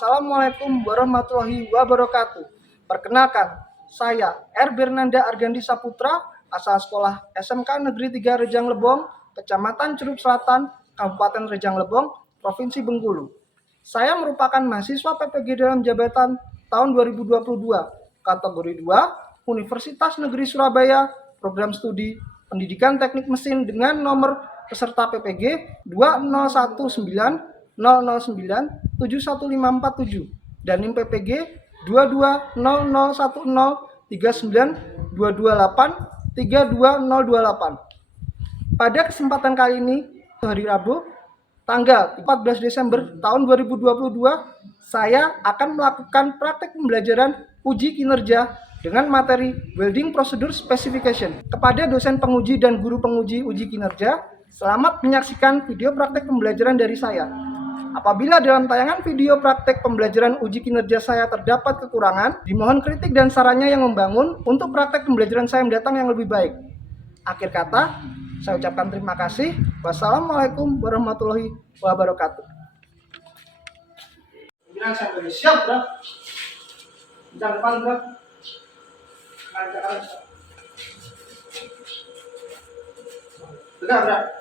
Assalamualaikum warahmatullahi wabarakatuh. Perkenalkan, saya R. Bernanda Argandi Saputra, asal sekolah SMK Negeri 3 Rejang Lebong, Kecamatan Cerup Selatan, Kabupaten Rejang Lebong, Provinsi Bengkulu. Saya merupakan mahasiswa PPG dalam jabatan tahun 2022, kategori 2, Universitas Negeri Surabaya, program studi Pendidikan Teknik Mesin dengan nomor peserta PPG 201900971547 dan NIM PPG 2200103922832028. Pada kesempatan kali ini, hari Rabu, tanggal 14 Desember tahun 2022, saya akan melakukan praktek pembelajaran uji kinerja dengan materi Welding Procedure Specification. Kepada dosen penguji dan guru penguji uji kinerja, selamat menyaksikan video praktek pembelajaran dari saya. Apabila dalam tayangan video praktek pembelajaran uji kinerja saya terdapat kekurangan, dimohon kritik dan sarannya yang membangun untuk praktek pembelajaran saya mendatang yang lebih baik. Akhir kata, saya ucapkan terima kasih. Wassalamualaikum warahmatullahi wabarakatuh. Bilang saya siap, bro. Jangan depan, bro. Tegak, bro.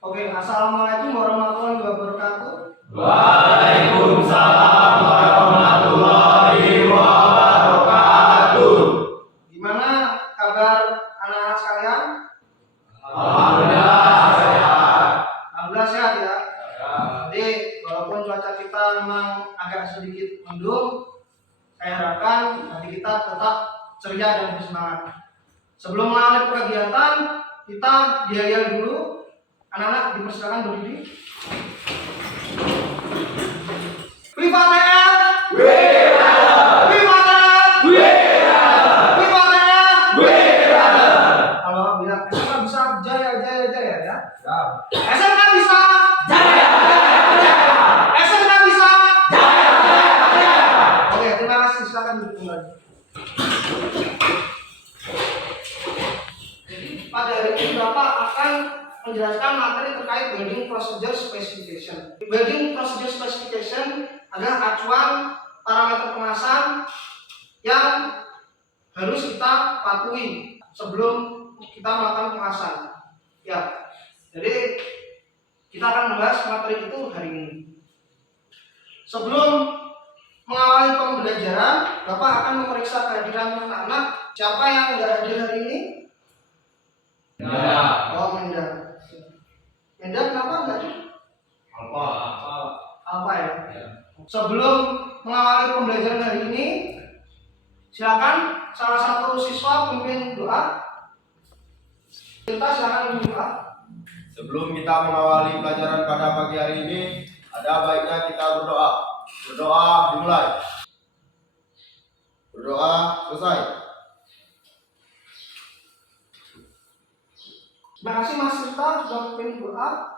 Oke, assalamualaikum warahmatullahi wabarakatuh. Waalaikumsalam warahmatullahi wabarakatuh. Gimana kabar anak-anak sekalian? Alhamdulillah sehat. Alhamdulillah sehat ya. Jadi walaupun cuaca kita memang agak sedikit mendung, saya harapkan nanti kita tetap ceria dan bersemangat. Sebelum mulai kegiatan, kita diayal dulu. Anak-anak dipersilakan berdiri. Viva TNI! Wira! Viva TNI! Wira! Viva TNI! Wira! Kalau bilang SMK bisa jaya ya. Siap. SMK bisa Jaya, jaya, jaya. SMK bisa. Jaya, jaya, jaya. Oke, terima kasih. Silakan duduk kembali. Pada hari ini Bapak akan menjelaskan materi terkait Welding Procedure Specification. Welding Procedure Specification adalah acuan parameter kemasan yang harus kita patuhi sebelum kita melakukan kemasan. Ya, jadi kita akan membahas materi itu hari ini. Sebelum mengawali pembelajaran, Bapak akan memeriksa kehadiran anak-anak. Siapa yang tidak hadir hari ini? Ya. Oh, Menda. Menda kenapa enggak hadir? Apa ya? Sebelum mengawali pembelajaran hari ini, silakan salah satu siswa memimpin doa. Kita silakan memimpin doa. Sebelum kita mengawali pelajaran pada pagi hari ini, ada baiknya kita berdoa. Berdoa dimulai. Berdoa selesai. Terima kasih Mas Sita sudah memimpin doa.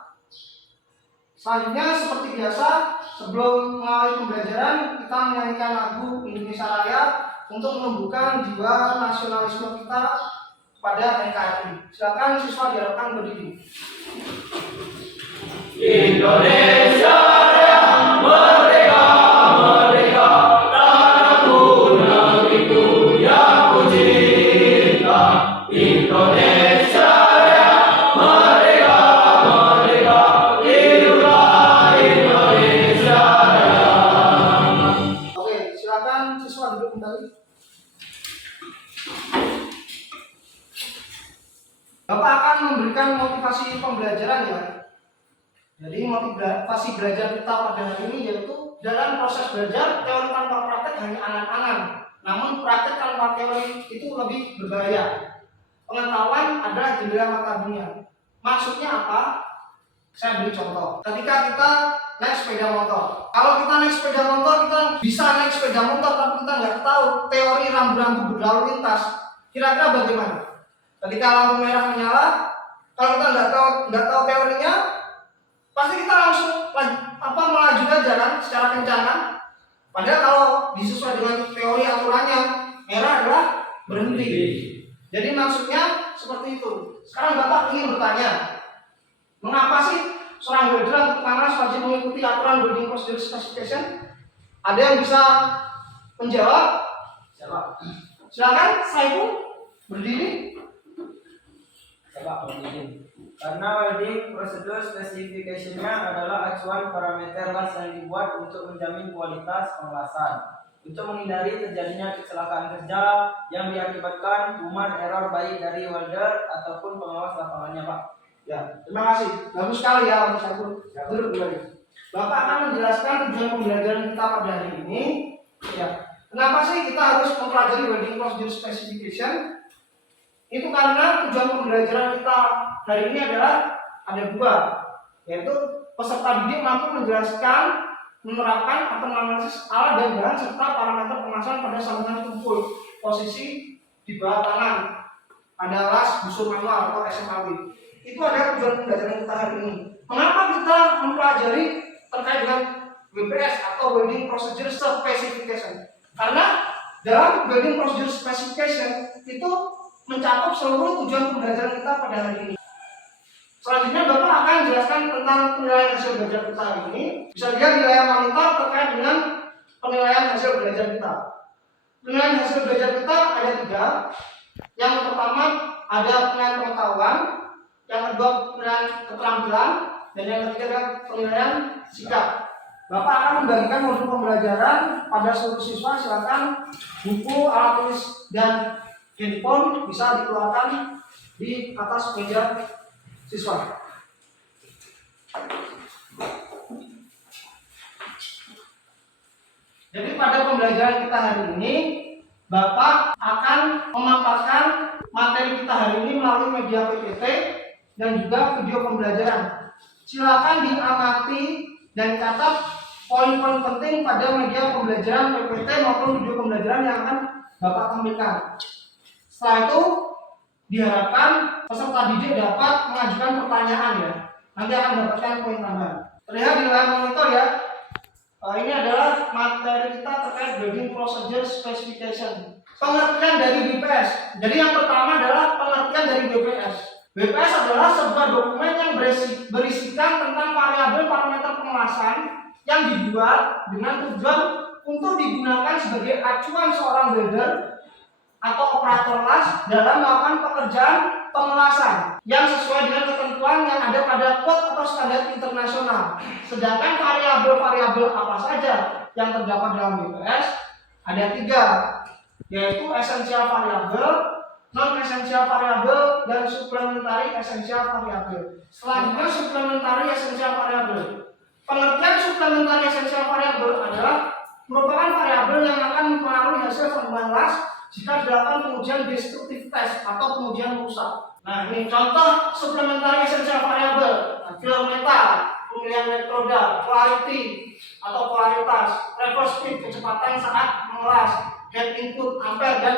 Selanjutnya seperti biasa, sebelum mengawali pembelajaran, kita menyanyikan lagu Indonesia Raya untuk menumbuhkan jiwa nasionalisme kita pada NKRI. Silakan siswa diharapkan berdiri. Indonesia Raya, merdeka, merdeka, tanahku, negeriku yang ku cinta. Indonesia Raya, merdeka, merdeka, hiduplah Indonesia Raya. Oke, silakan siswa duduk kembali. Bapak akan memberikan motivasi pembelajaran ya. Jadi motivasi belajar kita pada hari ini yaitu dalam proses belajar teori tanpa praktek hanya angan-angan. Namun praktek tanpa teori itu lebih berbahaya. Pengetahuan adalah jendela mata dunia. Maksudnya apa? Saya beri contoh. Ketika kita naik sepeda motor. Kalau kita naik sepeda motor, kita bisa naik sepeda motor tapi kita nggak tahu teori rambu-rambu berlalu lintas. Kira-kira bagaimana? Ketika lampu merah menyala, kalau kita nggak tahu teorinya, pasti kita langsung melaju aja kan secara kencangan. Padahal kalau disesuaikan dengan teori aturannya, berhenti. Jadi maksudnya seperti itu. Sekarang Bapak ingin bertanya, mengapa sih seorang welder atau pemanas wajib mengikuti aturan welding procedure specification? Ada yang bisa menjawab? Silakan, Saiful berdiri. Karena welding prosedur spesifikasinya adalah acuan parameter las yang dibuat untuk menjamin kualitas pengelasan, untuk menghindari terjadinya kecelakaan kerja yang diakibatkan human error baik dari welder ataupun pengawas lapangannya, Pak. Ya, terima kasih. Bagus sekali ya, Mas Saiful. Duduk kembali. Bapak akan menjelaskan tujuan pembelajaran kita pada hari ini. Ya, kenapa sih kita harus mempelajari welding procedure specification? Itu karena tujuan pembelajaran kita hari ini adalah ada dua, yaitu peserta didik mampu menjelaskan, menerapkan atau menganalisis alat dan bahan serta parameter pemasangan pada sambungan tumpul posisi di bawah tangan pada alas busur manual atau SMAW. Itu adalah tujuan pembelajaran kita hari ini. Mengapa kita mempelajari terkait dengan WPS atau Welding Procedure Specification? Karena dalam Welding Procedure Specification itu mencakup seluruh tujuan pembelajaran kita pada hari ini. Selanjutnya Bapak akan jelaskan tentang penilaian hasil belajar kita hari ini. Bisa dilihat di layar monitor terkait dengan penilaian hasil belajar kita. Penilaian hasil belajar kita ada 3. Yang pertama ada penilaian pengetahuan, yang kedua penilaian keterampilan, dan yang ketiga adalah penilaian sikap. Bapak akan membagikan modul pembelajaran pada seluruh siswa. Silakan buku, alat tulis, dan handphone bisa dikeluarkan di atas meja siswa. Jadi pada pembelajaran kita hari ini, Bapak akan memaparkan materi kita hari ini melalui media PPT dan juga video pembelajaran. Silakan diamati dan catat poin-poin penting pada media pembelajaran PPT maupun video pembelajaran yang akan Bapak tampilkan. Setelah itu diharapkan peserta didik dapat mengajukan pertanyaan ya. Nanti akan mendapatkan poin tambahan. Terlihat di layar monitor ya. Ini adalah materi kita terkait Welding Procedure Specification. Pengertian dari WPS. Jadi yang pertama adalah pengertian dari WPS. WPS adalah sebuah dokumen yang berisikan tentang variabel parameter pengelasan yang dibuat dengan tujuan untuk digunakan sebagai acuan seorang welder atau operator las dalam melakukan pekerjaan pengelasan yang sesuai dengan ketentuan yang ada pada kode atau standar internasional. Sedangkan variabel-variabel apa saja yang terdapat dalam WPS ada 3, yaitu esensial variabel, non-esensial variabel, dan supplementary essential variabel. Selanjutnya supplementary essential variabel. Pengertian supplementary essential variabel adalah merupakan variabel yang akan mempengaruhi hasil sambungan las jika dilakukan pengujian destruktif test atau pengujian rusak. Nah, ini contoh supplementary essential variable: filler metal, pemilihan elektroda, quality atau polaritas, reverse speed, kecepatan saat mengelas, head input, ampere, dan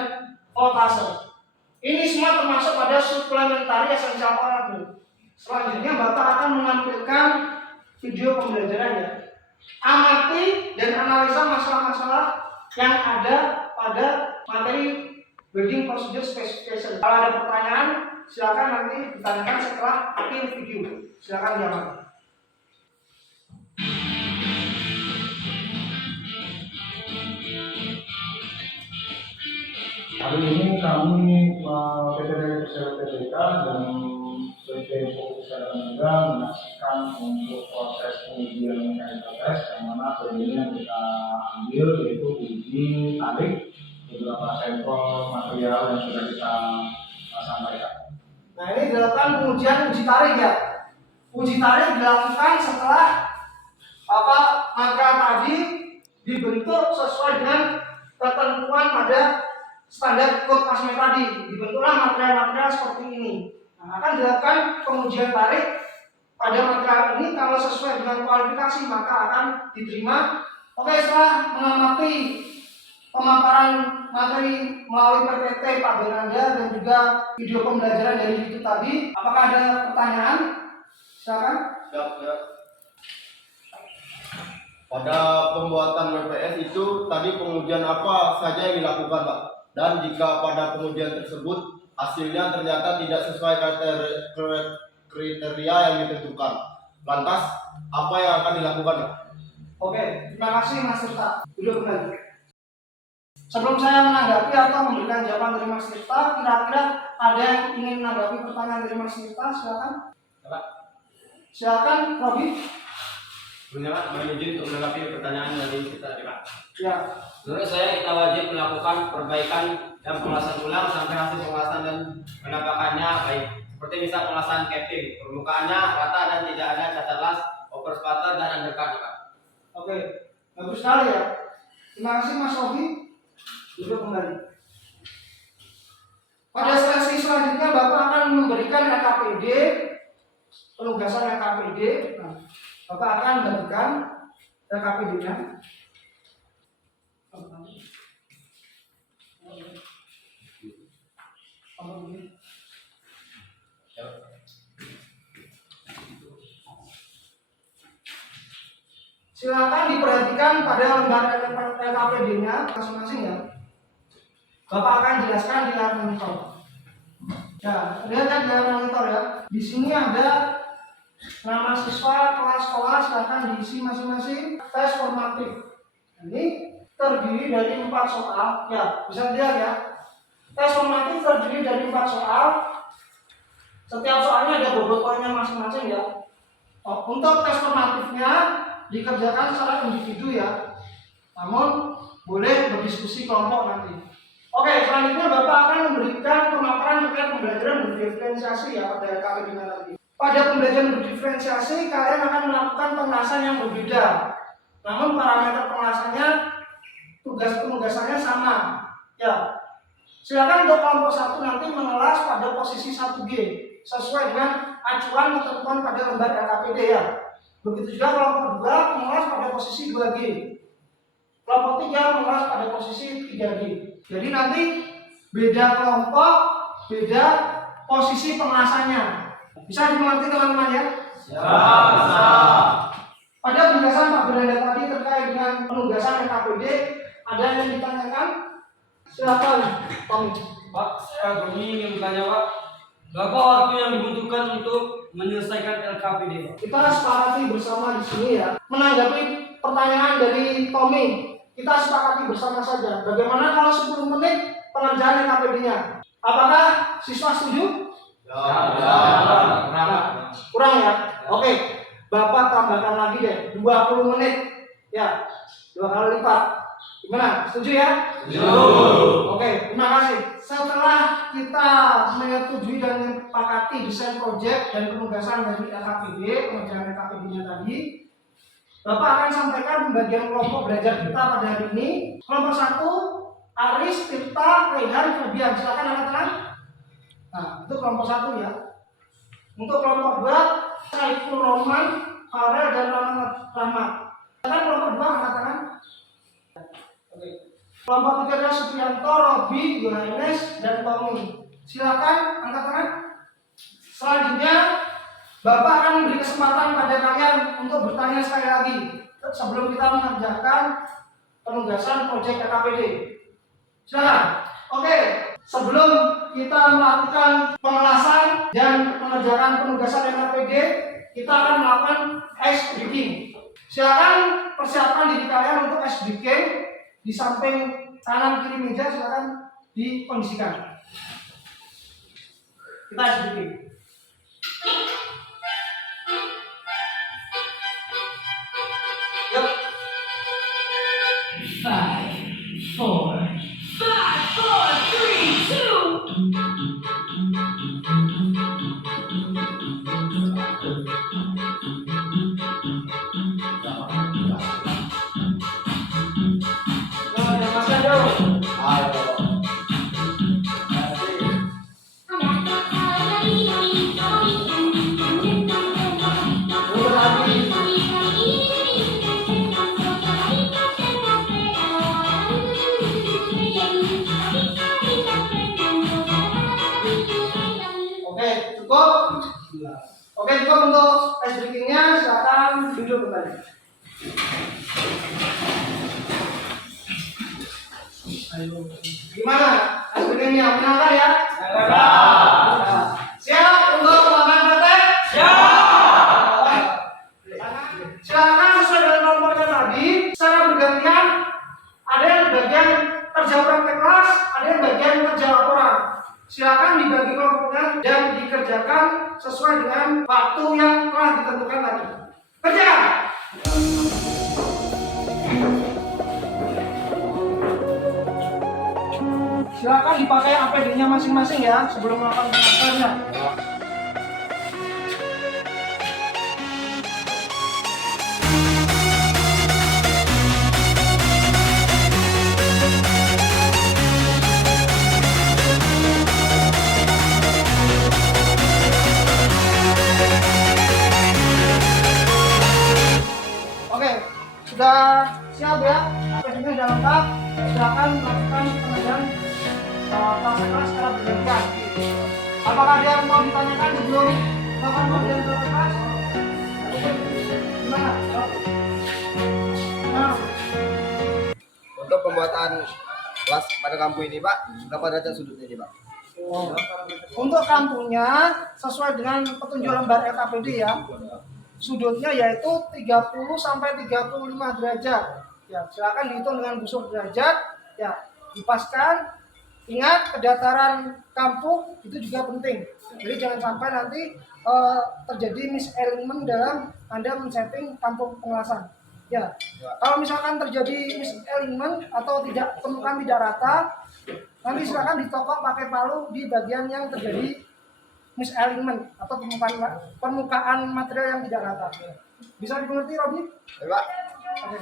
voltase. Ini semua termasuk pada supplementary essential variable. Selanjutnya Bapak akan menampilkan video pembelajarannya. Amati dan analisa masalah-masalah yang ada pada materi Welding Procedure Specification. Kalau ada pertanyaan, silakan nanti ditanyakan setelah akhir video. Silakan diamati. Hari ini kami PTD PTK dan PT Fokus juga menyaksikan untuk proses pengujian mechanical test yang mana hari ini yang kita ambil yaitu uji tarik beberapa sampel material yang sudah kita sampaikan. Nah, ini dilakukan pengujian uji tarik ya. Uji tarik dilakukan setelah material tadi dibentuk sesuai dengan ketentuan pada standar kode ASME tadi. Dibentuklah material-material seperti ini. Nah, akan dilakukan pengujian tarik pada material ini. Kalau sesuai dengan kualifikasi maka akan diterima. Oke, setelah mengamati pemaparan materi melalui PPT Pak Bernanda dan juga video pembelajaran dari itu tadi, apakah ada pertanyaan? Silakan. Siap. Pada pembuatan WPS itu tadi pengujian apa saja yang dilakukan, Pak? dan jika pada pengujian tersebut hasilnya ternyata tidak sesuai kriteria yang ditentukan, lantas apa yang akan dilakukan? Oke, terima kasih Mas Tirta. Duduk kembali. Sebelum saya menanggapi atau memberikan jawaban dari Mas Tirta, kira-kira ada yang ingin menanggapi pertanyaan dari Mas Tirta? Silakan. Silakan, Robi. Menolak izin untuk menanggapi pertanyaan dari kita tadi, Pak. Ya. Menurut saya kita wajib melakukan perbaikan dan pengelasan ulang sampai hasil pengelasan dan penampakannya baik. Seperti misal pengelasan capping, permukaannya rata dan tidak ada cacat las, over spatter dan undercut, Pak. Oke, bagus sekali ya. Terima kasih Mas Robi. Duduk kembali. Pada sesi selanjutnya Bapak akan memberikan RKPD, penugasan RKPD. Nah, Bapak akan bagikan RKPD-nya. Silakan diperhatikan pada lembar RKPD-nya masing-masing ya. Bapak akan jelaskan di layar monitor. Ya, lihat kan di layar monitor ya. Di sini ada nama siswa, kelas sekolah, silakan diisi masing-masing. Tes formatif. Ini terdiri dari 4 soal. Ya, bisa dilihat ya. Tes formatif terdiri dari 4 soal. Setiap soalnya ada bobot poinnya masing-masing ya. Untuk tes formatifnya dikerjakan secara individu ya, namun boleh berdiskusi kelompok nanti. Oke, selanjutnya Bapak akan memberikan pemaparan terkait pembelajaran berdiferensiasi ya pada RKPD tadi. Pada pembelajaran berdiferensiasi kalian akan melakukan pengelasan yang berbeda, namun parameter pengelasannya, tugas penugasannya sama ya. Silakan untuk kelompok 1 nanti mengelas pada posisi 1G sesuai dengan acuan ketentuan pada lembar RKPD ya. Begitu juga kelompok 2 mengelas pada posisi 2G. Kelompok 3 mengelas pada posisi 3G. Jadi nanti beda kelompok, beda posisi pengelasannya. Bisa dimengerti teman-teman ya? Siap. Pada penjelasan Pak Beranda tadi terkait dengan penugasan RKPD, ada yang ditanyakan? Silakan, Tommy. Pak, saya ingin bertanya Pak, berapa waktu yang dibutuhkan untuk menyelesaikan LKPD? Kita sepakati bersama di sini ya. Menanggapi pertanyaan dari Tommy, kita sepakati bersama saja. Bagaimana kalau 10 menit pengerjaan LKPD-nya? Apakah siswa setuju? Kurang ya? Oke. Bapak tambahkan lagi deh 20 menit. Ya, 2 kali lipat. Gimana? Setuju ya? Oke, terima kasih. Setelah kita menyetujui dan menyepakati desain proyek dan penugasan dari LKPD, pengerjaan LKPD-nya tadi, Bapak akan sampaikan pembagian kelompok belajar kita pada hari ini. Kelompok 1, Aris, Tirta, Rehan, Febian. Silakan anak-anak. Nah, itu kelompok 1 ya. Untuk kelompok 2, Saiful Rohman, Farel, dan Rahmat. Silakan kelompok 2 anak-anak. Kelompok 3 adalah Supriyanto, Robi, Yohanes, dan Tommy. Silakan angkat tangan. Selanjutnya Bapak akan memberi kesempatan pada kalian untuk bertanya sekali lagi sebelum kita mengerjakan penugasan proyek LKPD. Silakan. Oke, sebelum kita melakukan pengelasan dan mengerjakan penugasan LKPD, kita akan melakukan ice breaking. Silakan persiapkan diri kalian untuk ice breaking. Di samping kanan kiri meja silakan dikondisikan. Kita sedikit. Yuk. 5, 4, 4, 3, 2. Ayo. Gimana? SPT-nya menyenangkan ya? Ya. Siap untuk melakukan praktek? Siap. Silakan sesuai dengan nomornya tadi, secara bergantian. Ada yang bagian kerja praktek kelas, ada yang bagian kerja laporan. Silakan dibagi kelompoknya dan dikerjakan sesuai dengan waktu yang telah ditentukan tadi. Kerjakan. Silakan dipakai APD-nya masing-masing ya sebelum melakukan pengasarannya. Oke, sudah siap ya? APD-nya sudah lengkap. Silakan melakukan pengerjaan kelas secara bergantian. Apakah ada yang mau ditanyakan sebelum melakukan pengerjaan kelas? Gimana? Nah, Untuk pembuatan kelas pada kampu ini Pak, berapa derajat sudutnya ini Pak? untuk kantunya sesuai dengan petunjuk lembar LKPD ya. Sudutnya yaitu 30 sampai 35 derajat. Ya, silakan dihitung dengan busur derajat. Ya, dipaskan. Ingat kedataran kampung itu juga penting. Jadi jangan sampai nanti terjadi misalignment dalam Anda men-setting kampung pengelasan. Ya, kalau misalkan terjadi misalignment atau temukan tidak rata, nanti silakan ditokok pakai palu di bagian yang terjadi misalignment atau permukaan material yang tidak rata. Bisa dimengerti, Robi? Ya Pak. Oke.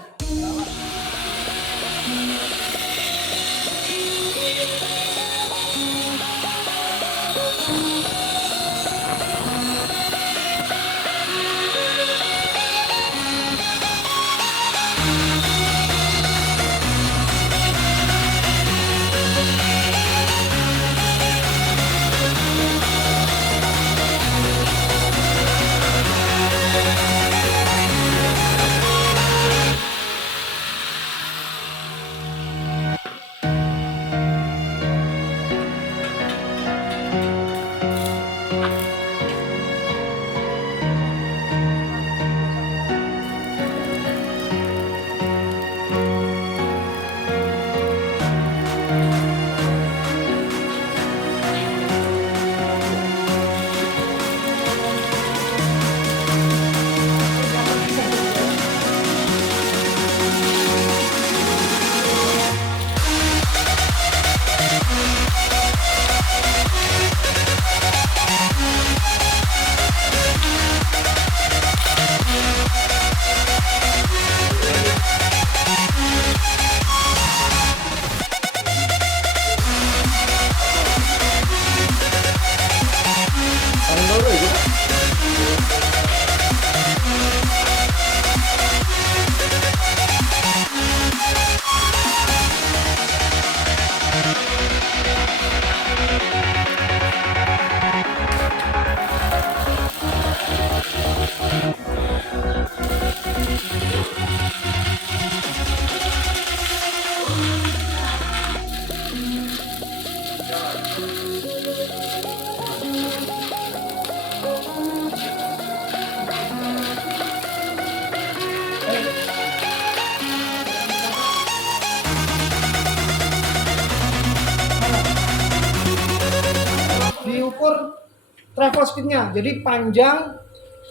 Diukur travel speednya, jadi panjang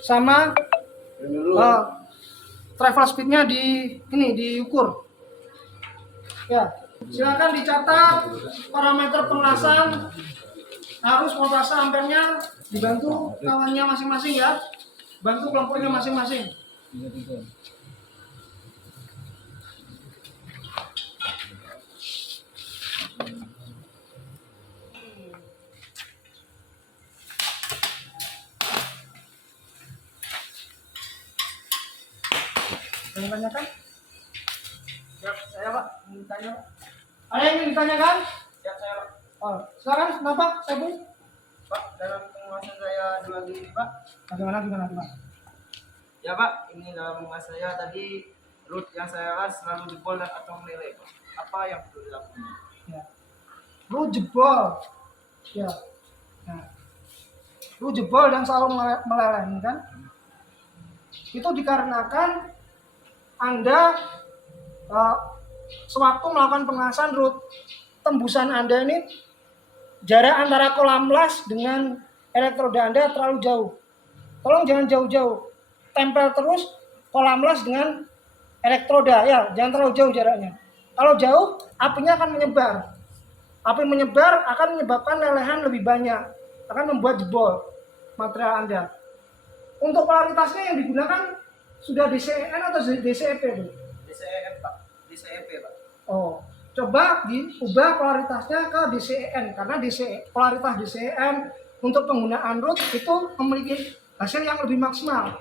sama travel speednya diukur. Ya, silakan dicatat parameter pengelasan, harus voltase ampernya, dibantu kawannya masing-masing ya, bantu kelompoknya masing-masing. Yang ditanyakan? Siap, saya Pak. Ingin tanya Pak. Ada yang ingin ditanyakan? Siap, saya Pak. Oh, silakan, kenapa? Saya Bu. Pak, dalam penguasaan saya 2 gini Pak. Gimana? Ya Pak, ini dalam penguasaan saya tadi root yang saya las selalu dipol dan atau meleleh Pak. Apa yang perlu dilakukan? Ya. Lu jebol, ya. Nah, lu jebol dan selalu meleleh, kan? Itu dikarenakan Anda sewaktu melakukan pengasahan root, tembusan Anda ini jarak antara kolam las dengan elektroda Anda terlalu jauh. Tolong jangan jauh-jauh, tempel terus kolam las dengan elektroda, ya, jangan terlalu jauh jaraknya. Kalau jauh, apinya akan menyebar. Api menyebar akan menyebabkan lelehan lebih banyak, akan membuat jebol material Anda. Untuk polaritasnya yang digunakan sudah DCEN atau DCEP, Bu? DCEP, Pak. DCEP, Pak. Oh, coba diubah polaritasnya ke DCEN, karena polaritas DCEN untuk penggunaan root itu memiliki hasil yang lebih maksimal.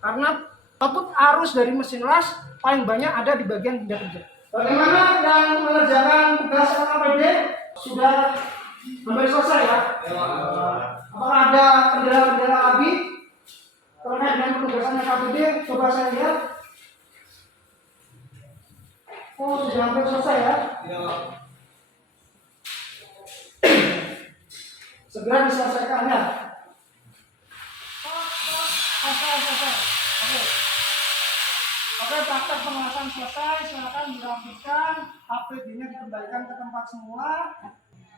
Karena output arus dari mesin las paling banyak ada di bagian benda kerja. Bagaimana yang mengerjakan tugas LKPD? Sudah hampir selesai, ya? Apakah ada kendala-kendala lagi terkait dengan penugasan LKPD? Coba saya lihat. Oh, sudah hampir selesai, ya? Segera diselesaikan, ya? Selesai. Oke, praktek pengawasan selesai. Silakan dirapikan, APD-nya dikembalikan ke tempat semula.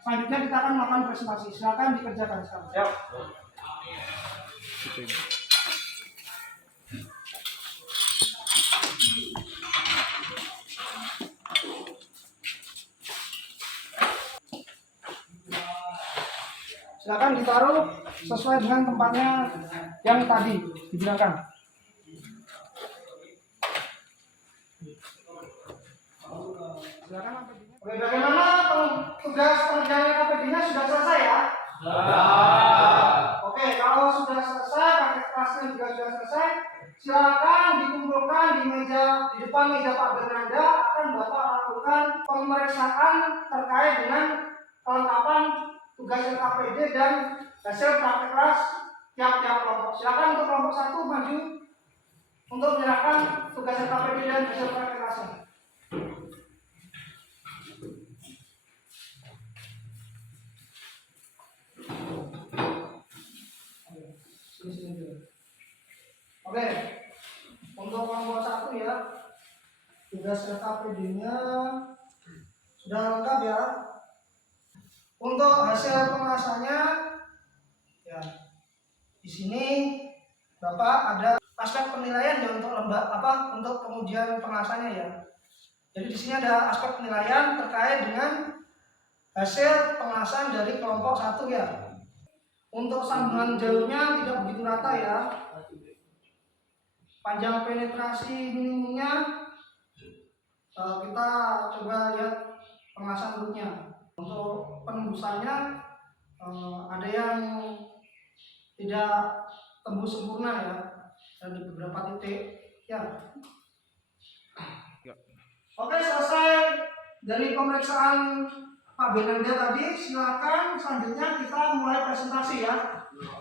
Selanjutnya kita akan melakukan presentasi. Silakan dikerjakan sekarang. Siap. Silakan ditaruh sesuai dengan tempatnya yang tadi digunakan. Silakan APD-nya. Oke, bagaimana tugas pengerjaan APD-nya sudah selesai, ya? Oke, kalau sudah selesai, paket kelasnya juga sudah selesai. Silakan dikumpulkan di depan meja Pak Bernanda. Akan Bapak lakukan pemeriksaan terkait dengan kelengkapan tugas LKPD dan hasil praktek kelas tiap-tiap kelompok. Silakan untuk kelompok 1 maju untuk menyerahkan tugas LKPD dan hasil praktek kelasnya. Oke, untuk kelompok 1, ya, tugas LKPD-nya sudah lengkap, ya. Untuk hasil pengasahannya, ya, di sini Bapak ada aspek penilaian, ya, untuk pengujian pengasahannya, ya. Jadi di sini ada aspek penilaian terkait dengan hasil pengasahan dari kelompok 1, ya. Untuk sambungan jalurnya tidak begitu rata, ya. Panjang penetrasi minimumnya kita coba lihat pengasahan rootnya. Untuk penembusannya ada yang tidak tembus sempurna, ya, dan di beberapa titik, ya. Oke, selesai dari pemeriksaan Pak Benanda tadi. Silakan selanjutnya kita mulai presentasi, ya.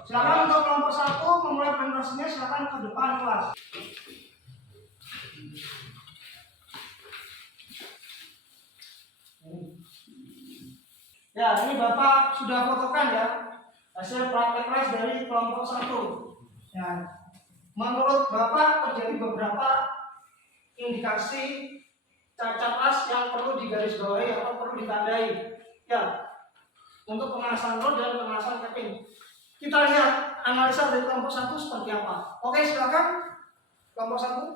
Silakan untuk kelompok 1 memulai presentasinya. Silakan ke depan kelas. Ya, ini Bapak sudah fotokan, ya, hasil praktek kelas dari kelompok 1. Ya, menurut Bapak terjadi beberapa indikasi cacat as yang perlu digarisbawahi atau perlu ditandai, ya, untuk pengasahan root dan pengasahan capping. Kita lihat analisa dari kelompok 1 seperti apa. Oke, silakan kelompok 1.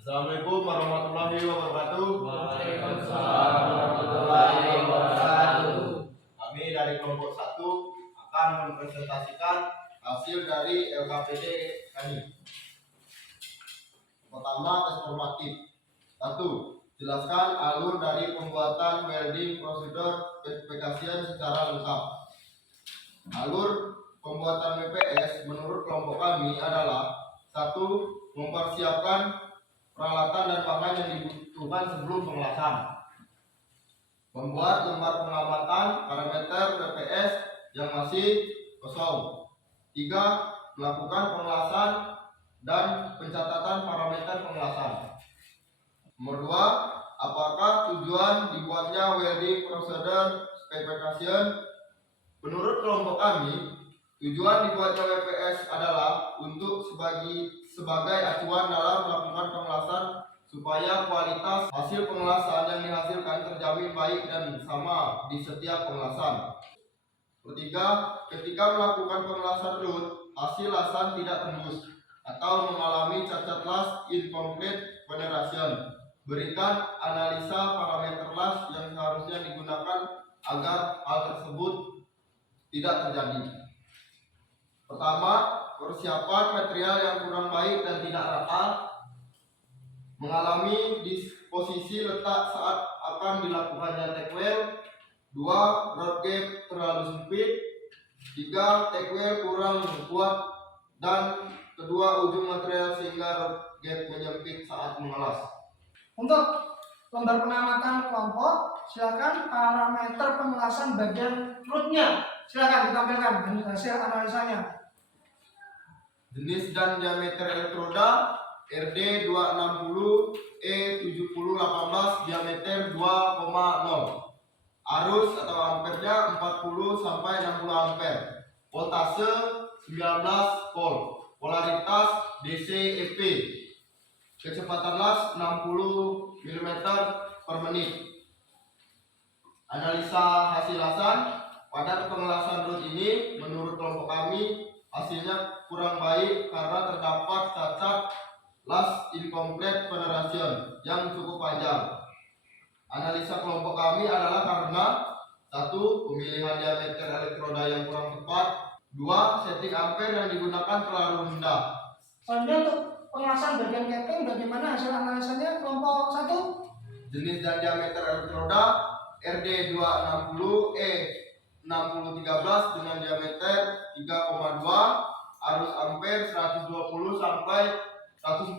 Assalamualaikum warahmatullahi wabarakatuh. Waalaikumsalam warahmatullahi wabarakatuh. Kami dari kelompok 1 akan mempresentasikan hasil dari LKPD kami. Pertama, tes formatif. 1. Jelaskan alur dari pembuatan welding prosedur spesifikasian secara lengkap. Alur pembuatan WPS menurut kelompok kami adalah 1. Mempersiapkan peralatan dan bahan yang dibutuhkan sebelum pengelasan. Membuat lembar pengamatan parameter WPS yang masih kosong. 3. Melakukan pengelasan dan pencatatan parameter pengelasan. Nomor 2. Apakah tujuan dibuatnya welding procedure specification. Menurut kelompok kami, tujuan dibuatnya WPS adalah untuk sebagai acuan dalam melakukan pengelasan supaya kualitas hasil pengelasan yang dihasilkan terjamin baik dan sama di setiap pengelasan. Ketiga, ketika melakukan pengelasan root, hasil lasan tidak tembus atau mengalami cacat las incomplete penetration. Berikan analisa parameter las yang seharusnya digunakan agar hal tersebut tidak terjadi. Pertama, persiapan material yang kurang baik dan tidak rata, mengalami disposisi letak saat akan dilakukannya tack weld. 2. Rod gap terlalu sempit. 3. Tack weld kurang kuat. Dan kedua, ujung material sehingga rod gap menyempit saat mengelas. Untuk lembar pengamatan kelompok, silakan parameter pengelasan bagian rootnya silakan ditampilkan hasil analisanya. Jenis dan diameter elektroda RD 260 E7018 diameter 2,0. Arus atau ampernya 40 sampai 60 ampere. Voltase 19 volt. Polaritas DC EP. Kecepatan las 60 mm per menit. Analisa hasil lasan. Pada pengelasan root ini, menurut kelompok kami, hasilnya kurang baik karena terdapat cacat las incomplete penetration yang cukup panjang. Analisa kelompok kami adalah karena 1. Pemilihan diameter elektroda yang kurang tepat. 2. Setting ampere yang digunakan terlalu rendah. Selanjutnya untuk pengelasan bagian capping, bagaimana hasil analisanya kelompok 1? Jenis dan diameter elektroda RD 260 E6013 dengan diameter 3,2, arus ampere 120 sampai 140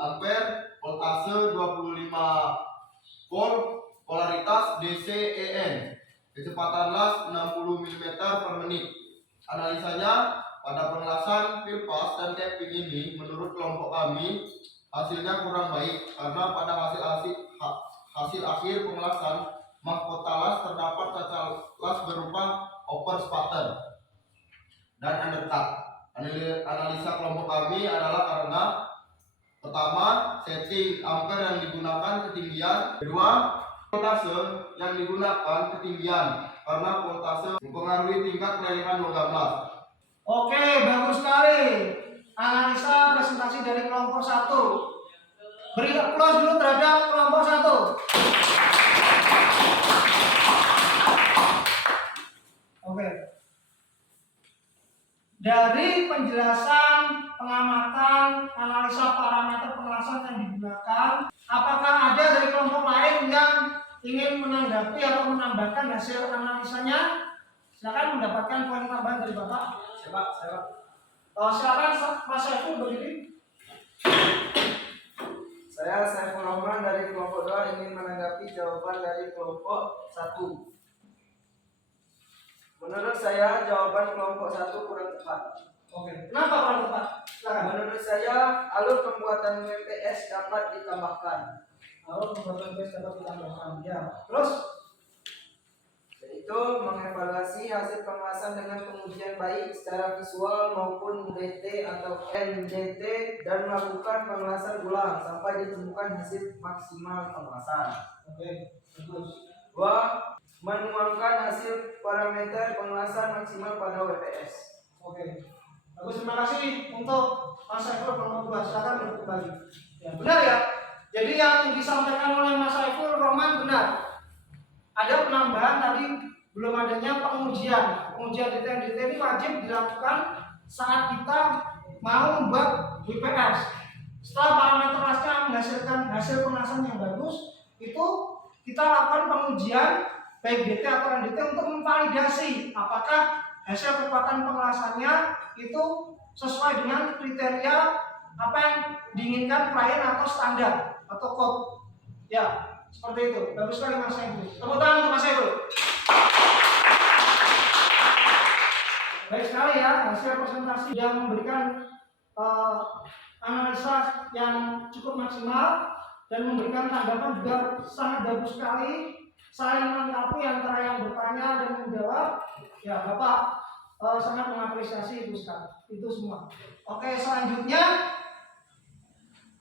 ampere, voltase 25 volt, polaritas DC-EN, kecepatan las 60 mm per menit. Analisanya pada pengelasan pilpas dan capping ini, menurut kelompok kami, hasilnya kurang baik karena pada hasil akhir pengelasan mahkota las terdapat cacat las berupa over spatter dan undercut. Analisa kelompok kami adalah karena pertama, setting ampere yang digunakan ketinggian. Kedua, voltase yang digunakan ketinggian karena voltase mempengaruhi tingkat kelelehan logam las. Oke, bagus sekali. Analisa presentasi dari kelompok 1. Beri aplaus dulu terhadap kelompok 1. Oke. Dari penjelasan, pengamatan, analisa parameter pengelasan yang digunakan, apakah ada dari kelompok lain yang ingin menanggapi atau menambahkan hasil analisanya? Silakan mendapatkan poin tambahan dari Bapak. Silakan Mas Saiful berdiri. Saya Saiful Rahman dari kelompok 2 ingin menanggapi jawaban dari kelompok 1. Menurut saya jawaban kelompok 1 kurang tepat. Oke. Kenapa kurang tepat? Silakan. Menurut saya alur pembuatan WPS dapat ditambahkan. Alur pembuatan WPS dapat ditambahkan. Ya. Terus Yaitu mengevaluasi hasil pengelasan dengan pengujian baik secara visual maupun DT atau NDT dan melakukan pengelasan ulang sampai ditemukan hasil maksimal pengelasan. oke. Bagus. 2. Menuangkan hasil parameter pengelasan maksimal pada WPS. Oke. Bagus, terima kasih untuk Mas Saiful kelompok 2. Silakan duduk kembali. Ya, benar ya. Jadi yang disampaikan oleh Mas Saiful Roman benar. Ada penambahan tadi belum adanya pengujian. Pengujian DT ini wajib dilakukan saat kita mau membuat WPS. Setelah parameter lasnya menghasilkan hasil pengelasan yang bagus, itu kita lakukan pengujian baik DT atau NDT untuk memvalidasi apakah hasil kekuatan pengelasannya itu sesuai dengan kriteria apa yang diinginkan klien atau standar atau code. Ya, seperti itu. Bagus sekali Mas Saiful. Tepuk tangan untuk Mas Saiful. Baik sekali ya, hasil presentasi yang memberikan analisa yang cukup maksimal dan memberikan tanggapan juga sangat bagus sekali, saling melengkapi antara yang bertanya dan menjawab. Ya Bapak sangat mengapresiasi itu sekali, itu semua. Oke, selanjutnya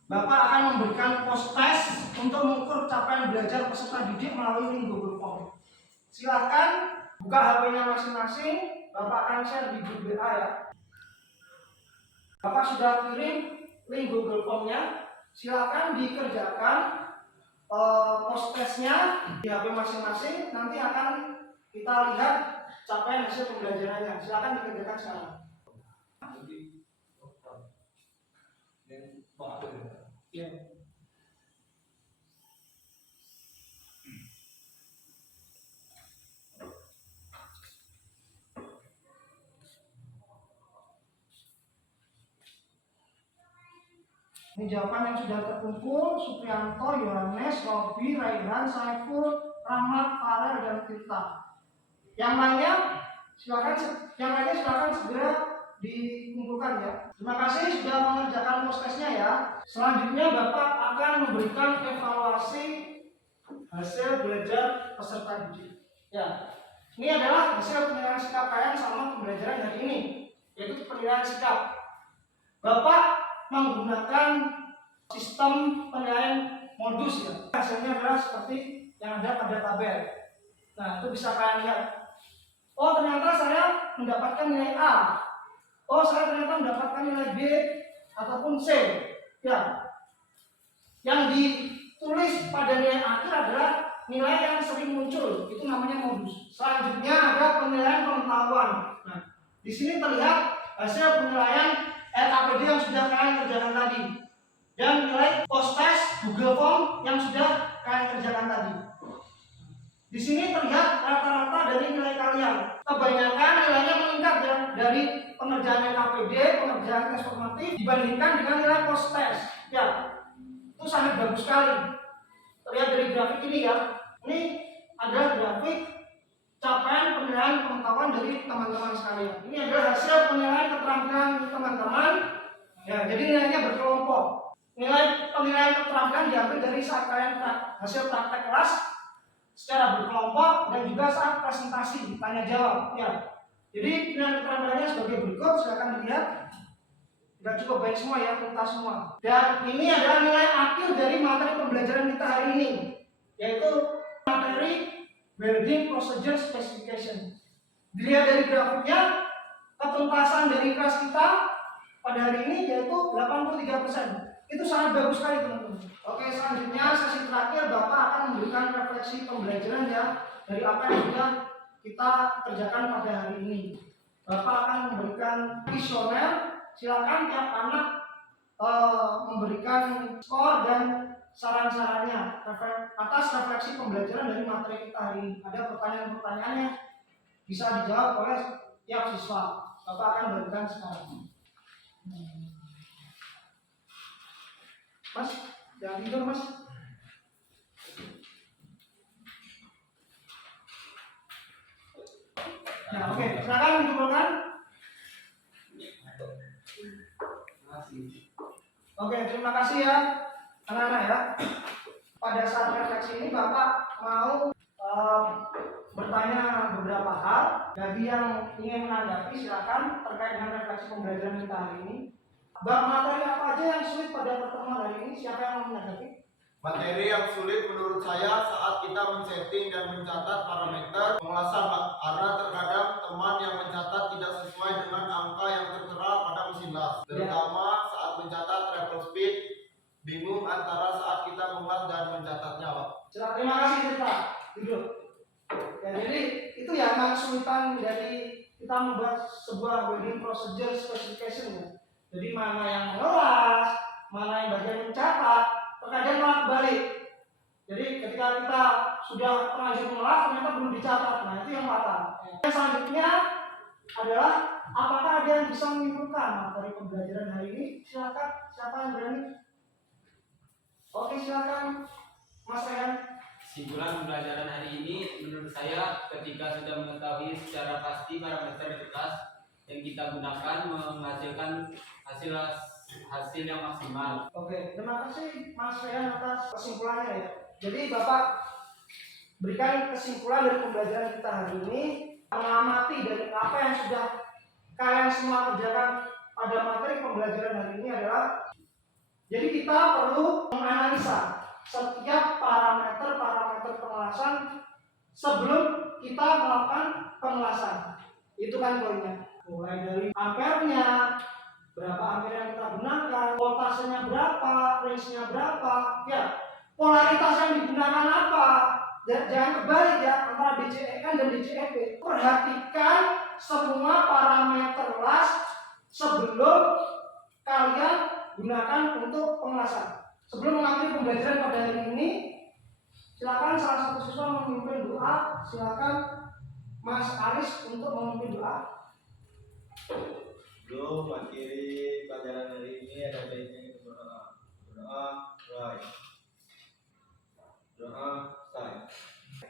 Bapak akan memberikan post test untuk mengukur capaian belajar peserta didik melalui link Google Form. Silakan buka HP-nya masing-masing, Bapak akan share di grup WA ya. Bapak sudah kirim link Google Form-nya, silakan dikerjakan post test-nya di HP masing-masing. Nanti akan kita lihat capaian hasil pembelajarannya. Silakan dikerjakan sekarang. Ya. Ini jawaban yang sudah terkumpul: Supriyanto, Yohanes, Robi, Raihan, Saiful, Rahmat, Farel, dan Tirta. Yang lainnya silakan segera dikumpulkan ya. Terima kasih sudah mengerjakan post testnya ya. Selanjutnya Bapak akan memberikan evaluasi hasil belajar peserta didik. Ya, ini adalah hasil penilaian sikap kalian sama pembelajaran hari ini, yaitu penilaian sikap. Bapak menggunakan sistem penilaian modus ya. Hasilnya adalah seperti yang ada pada tabel. Nah, itu bisa kalian lihat. Oh, ternyata saya mendapatkan nilai A. Oh, saya ternyata mendapatkan nilai B ataupun C. Ya. Yang ditulis pada nilai akhir adalah nilai yang sering muncul. Itu namanya modus. Selanjutnya ada penilaian pengetahuan. Nah, di sini terlihat hasil penilaian LKPD yang sudah kalian kerjakan tadi, dan nilai post test Google Form yang sudah kalian kerjakan tadi. Di sini terlihat rata-rata dari nilai kalian. Kebanyakan nilainya meningkat ya, dari pengerjaan LKPD, pengerjaan tes formatif dibandingkan dengan nilai post test. Ya, itu sangat bagus sekali. Terlihat dari grafik ini ya. Ini adalah grafik capaian penilaian pengetahuan dari teman-teman sekalian. Ini adalah hasil penilaian keterampilan teman-teman. Ya, jadi nilainya berkelompok. Nilai penilaian keterampilan diambil dari saat kalian hasil praktek kelas secara berkelompok dan juga saat presentasi tanya jawab. Ya, jadi penilaian keterampilannya sebagai berikut. Silakan dilihat. Tidak cukup baik semua ya, tuntas semua. Dan ini adalah nilai akhir dari materi pembelajaran kita hari ini, yaitu materi Welding Procedure Specification. Dilihat dari grafiknya, ketuntasan dari kelas kita pada hari ini yaitu 83%. Itu sangat bagus sekali teman-teman. Oke, selanjutnya sesi terakhir Bapak akan memberikan refleksi pembelajaran ya dari apa yang sudah kita kerjakan pada hari ini. Bapak akan memberikan kuesioner. Silakan tiap anak memberikan skor dan saran-sarannya atas refleksi pembelajaran dari materi kita hari ini. Ada pertanyaan-pertanyaannya bisa dijawab oleh tiap siswa. Bapak akan berikan sekarang. Mas, jangan tidur mas. Nah, oke, silakan dikumpulkan. Oke, terima kasih ya anak-anak ya. Pada saat refleksi ini Bapak mau bertanya beberapa hal. Bagi yang ingin menanggapi silakan terkait dengan refleksi pembelajaran kita hari ini. Bab materi apa aja yang sulit pada pertemuan hari ini? Siapa yang mau menanggapi? Materi yang sulit menurut saya saat kita men-setting dan mencatat parameter pengelasan, karena terkadang teman yang mencatat tidak sesuai dengan angka yang tertera pada mesin las, terutama saat mencatat travel speed, bingung antara saat kita mengulas dan mencatatnya, Pak. Terima kasih Tirta. Duduk. Ya, jadi itu ya kesulitan dari kita membuat sebuah welding procedure specification ya. Jadi mana yang mengelas, mana yang bagian mencatat, terkadang malah balik. Jadi ketika kita sudah terlanjur mengelas ternyata belum dicatat. Nah, itu yang fatal. Yang selanjutnya adalah apakah ada yang bisa menyimpulkan dari pembelajaran hari ini? Silakan, siapa yang berani? Oke, silakan Mas Rehan. Kesimpulan pembelajaran hari ini menurut saya ketika sudah mengetahui secara pasti parameter di kelas yang kita gunakan menghasilkan hasil hasil yang maksimal. Oke, terima kasih Mas Rehan atas kesimpulannya ya. Jadi Bapak berikan kesimpulan dari pembelajaran kita hari ini, mengamati dari apa yang sudah kalian semua kerjakan pada materi pembelajaran hari ini adalah, jadi kita perlu menganalisa setiap parameter pengelasan sebelum kita melakukan pengelasan. Itu kan poinnya. Mulai dari ampernya, berapa ampere yang kita gunakan, voltasenya berapa, range-nya berapa, ya, polaritas yang digunakan apa. Jangan kebalik ya antara DCEN dan DCEP. Perhatikan semua parameter las sebelum kalian gunakan untuk pengelasan. Sebelum mengakhiri pembelajaran pada hari ini, silakan salah satu siswa memimpin doa. Silakan Mas Aris untuk memimpin doa. Sebelum mengakhiri pelajaran hari ini ada baiknya kita berdoa. Doa, say.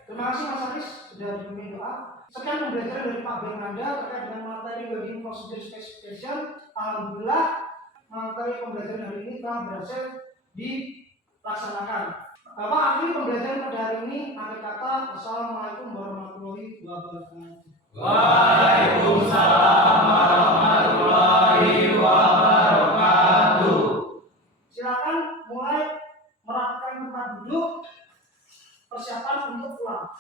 Terima kasih Mas Aris sudah memimpin doa. Sekian pembelajaran dari Pak Bernanda terkait dengan materi welding procedure specification. Alhamdulillah materi pembelajaran hari ini telah berhasil dilaksanakan. Bapak akhiri pembelajaran pada hari ini. Akhir kata, Assalamualaikum warahmatullahi wabarakatuh. Waalaikumsalam warahmatullahi wabarakatuh. Silakan mulai merapikan tempat duduk, persiapan untuk pulang.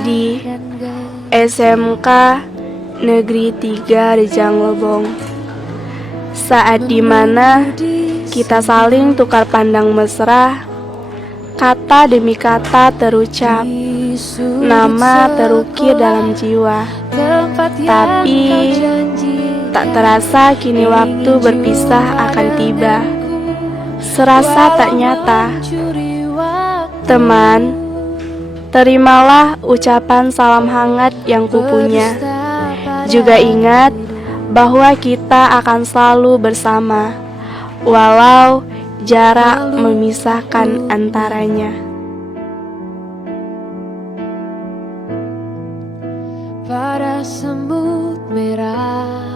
Di SMK Negeri 3 Rejang Lebong, saat dimana kita saling tukar pandang mesra, kata demi kata terucap, nama terukir dalam jiwa. Tapi tak terasa kini waktu berpisah akan tiba, serasa tak nyata. Teman, terimalah ucapan salam hangat yang kupunya. Juga ingat bahwa kita akan selalu bersama, walau jarak memisahkan antaranya. Pada semut merah